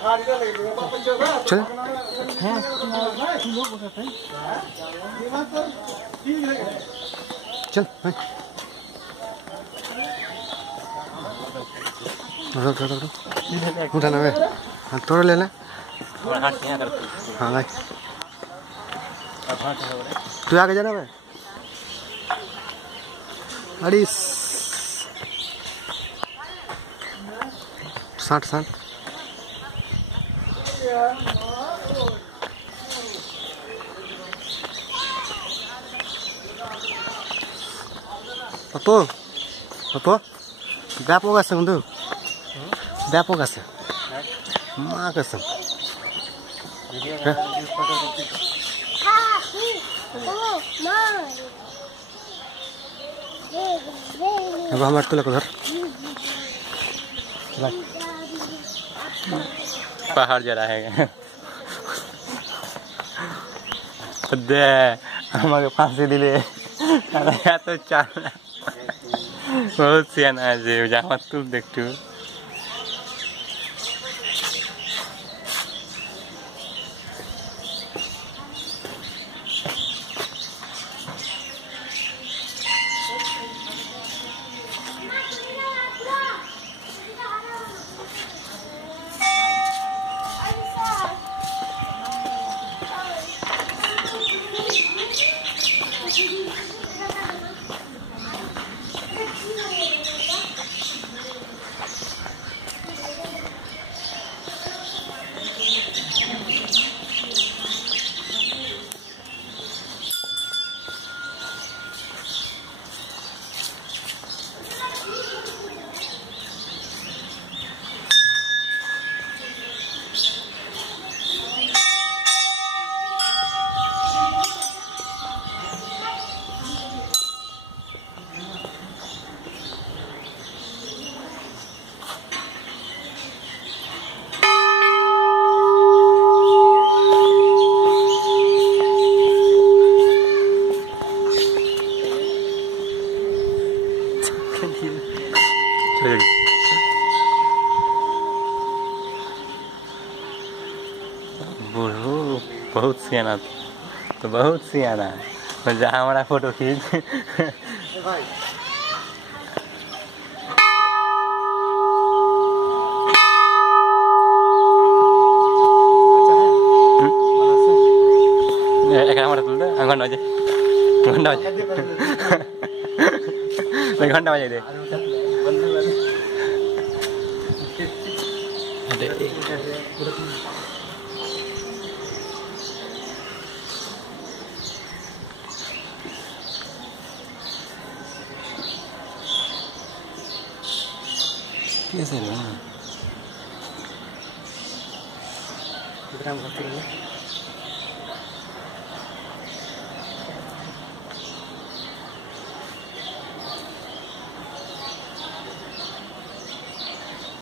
चल चल उठाना है थोड़ा ले ले हाँ भाई तू आगे जाना भाई अरे 60 apa gapo kasang tu gapo kasang ma kasang अब हमारे तो लगा पहाड़ जरा है दे हमारे फांसी दिले तो चाल बहुत सियाना है जी जहाँ तू देख तू बहुत सियाना तो बहुत सियाना है जहाँ हमारा फोटो खींच हमारा तुल घंटा बजे दे कैसे